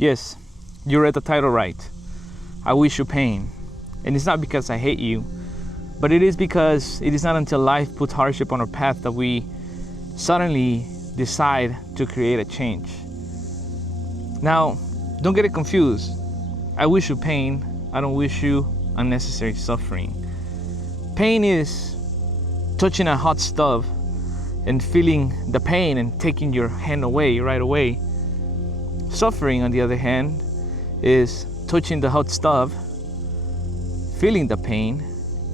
Yes, you read the title right. I wish you pain. And it's not because I hate you, but it is because it is not until life puts hardship on our path that we suddenly decide to create a change. Now, don't get it confused. I wish you pain. I don't wish you unnecessary suffering. Pain is touching a hot stove and feeling the pain and taking your hand away right away. Suffering, on the other hand, is touching the hot stove, feeling the pain,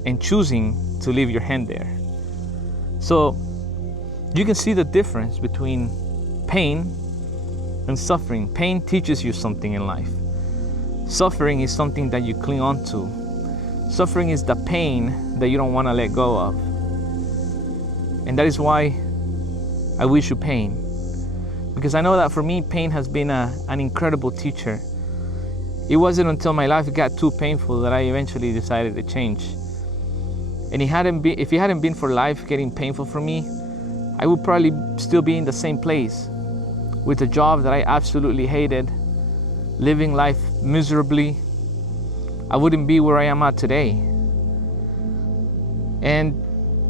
and choosing to leave your hand there. So you can see the difference between pain and suffering. Pain teaches you something in life. Suffering is something that you cling on to. Suffering is the pain that you don't want to let go of. And that is why I wish you pain. Because I know that for me, pain has been an incredible teacher. It wasn't until my life got too painful that I eventually decided to change. And if it hadn't been for life getting painful for me, I would probably still be in the same place with a job that I absolutely hated, living life miserably. I wouldn't be where I am at today. And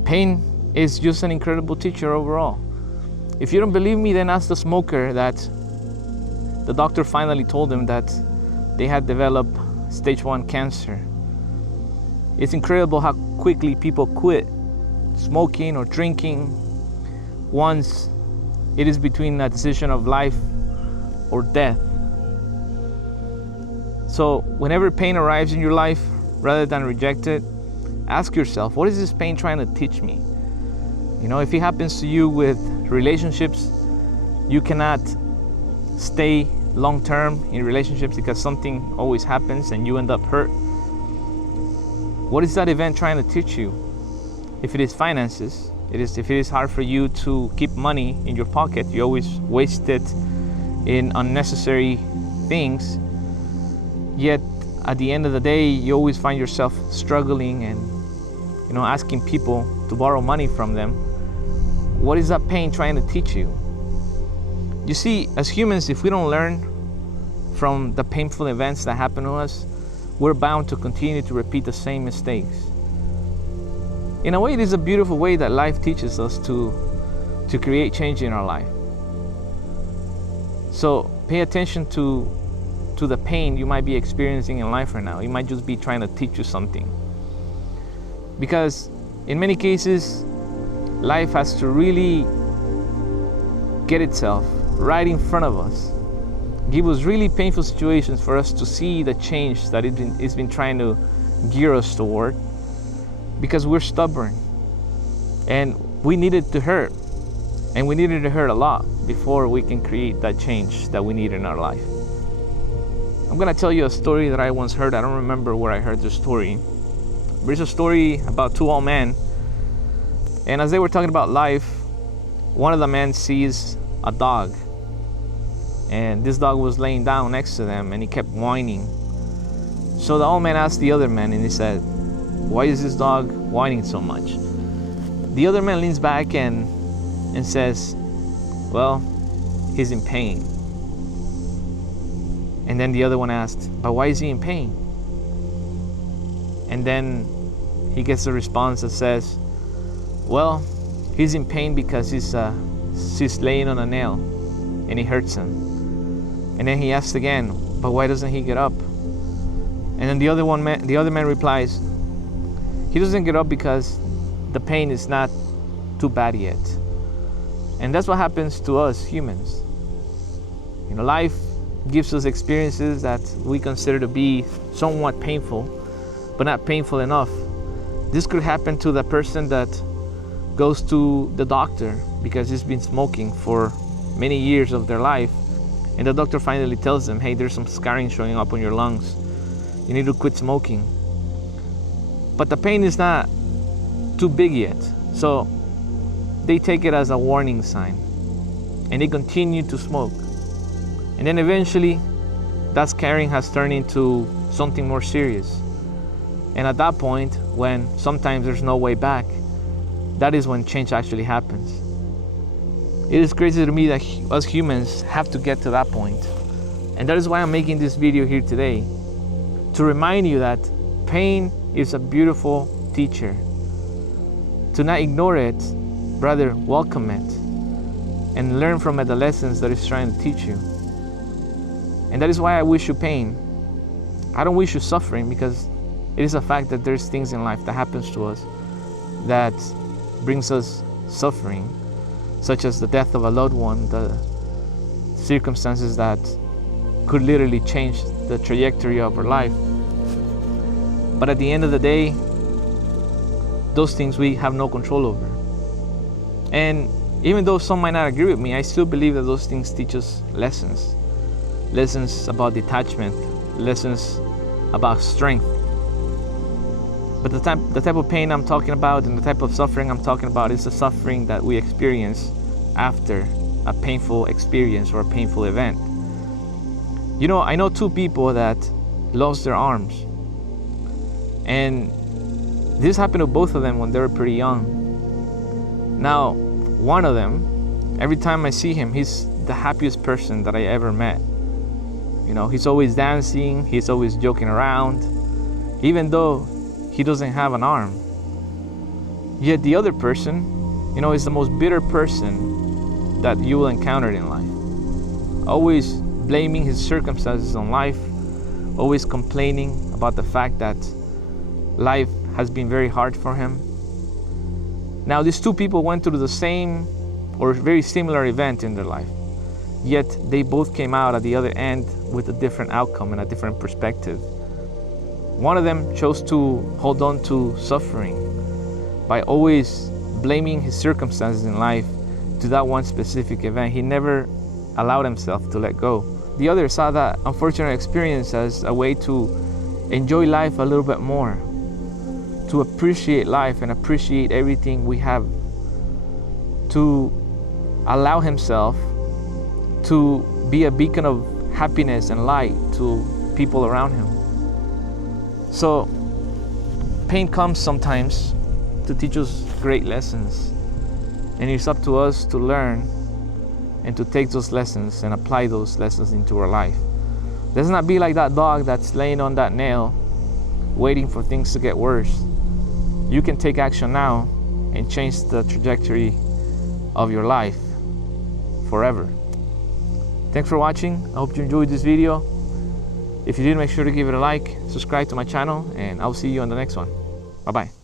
pain is just an incredible teacher overall. If you don't believe me, then ask the smoker that the doctor finally told him that they had developed stage 1 cancer. It's incredible how quickly people quit smoking or drinking once it is between a decision of life or death. So whenever pain arrives in your life, rather than reject it, ask yourself, what is this pain trying to teach me? You know, if it happens to you with relationships, you cannot stay long-term in relationships because something always happens and you end up hurt. What is that event trying to teach you? If it is finances, if it is hard for you to keep money in your pocket, you always waste it in unnecessary things. Yet at the end of the day, you always find yourself struggling and asking people to borrow money from them. What is that pain trying to teach you? You see, as humans, if we don't learn from the painful events that happen to us, we're bound to continue to repeat the same mistakes. In a way, it is a beautiful way that life teaches us to create change in our life. So pay attention to the pain you might be experiencing in life right now. It might just be trying to teach you something. Because in many cases, life has to really get itself right in front of us, give us really painful situations for us to see the change that it's been trying to gear us toward, because we're stubborn and we need it to hurt, and we need it to hurt a lot before we can create that change that we need in our life. I'm gonna tell you a story that I once heard. I don't remember where I heard the story, but it's a story about 2 old men. And as they were talking about life, one of the men sees a dog, and this dog was laying down next to them and he kept whining. So the old man asked the other man and he said, "Why is this dog whining so much?" The other man leans back and says, "Well, he's in pain." And then the other one asked, "But why is he in pain?" And then he gets a response that says, "Well, he's in pain because he's laying on a nail and it hurts him." And then he asks again, "But why doesn't he get up?" And then the other man replies, "He doesn't get up because the pain is not too bad yet." And that's what happens to us humans. Life gives us experiences that we consider to be somewhat painful, but not painful enough. This could happen to the person that goes to the doctor because he's been smoking for many years of their life, and the doctor finally tells them, "Hey, there's some scarring showing up on your lungs. You need to quit smoking." But the pain is not too big yet, so they take it as a warning sign and they continue to smoke. And then eventually that scarring has turned into something more serious. And at that point, when sometimes there's no way back, that is when change actually happens. It is crazy to me that us humans have to get to that point And that is why I'm making this video here today, to remind you that pain is a beautiful teacher. To not ignore it, rather welcome it and learn from it the lessons that it's trying to teach you. And that is why I wish you pain. I don't wish you suffering, because it is a fact that there's things in life that happens to us that brings us suffering, such as the death of a loved one, the circumstances that could literally change the trajectory of our life. But at the end of the day, those things we have no control over. And even though some might not agree with me, I still believe that those things teach us lessons. Lessons about detachment, lessons about strength. But the type of pain I'm talking about and the type of suffering I'm talking about is the suffering that we experience after a painful experience or a painful event. You know, I know two people that lost their arms. And this happened to both of them when they were pretty young. Now, one of them, every time I see him, he's the happiest person that I ever met. You know, he's always dancing, he's always joking around, even though he doesn't have an arm. Yet the other person, you know, is the most bitter person that you will encounter in life. Always blaming his circumstances on life, always complaining about the fact that life has been very hard for him. Now, these two people went through the same or very similar event in their life, yet they both came out at the other end with a different outcome and a different perspective. One of them chose to hold on to suffering by always blaming his circumstances in life to that one specific event. He never allowed himself to let go. The other saw that unfortunate experience as a way to enjoy life a little bit more, to appreciate life and appreciate everything we have, to allow himself to be a beacon of happiness and light to people around him. So pain comes sometimes to teach us great lessons, and it's up to us to learn and to take those lessons and apply those lessons into our life. Let's not be like that dog that's laying on that nail waiting for things to get worse. You can take action now and change the trajectory of your life forever. Thanks for watching. I hope you enjoyed this video. If you did, make sure to give it a like, subscribe to my channel, and I'll see you on the next one. Bye-bye.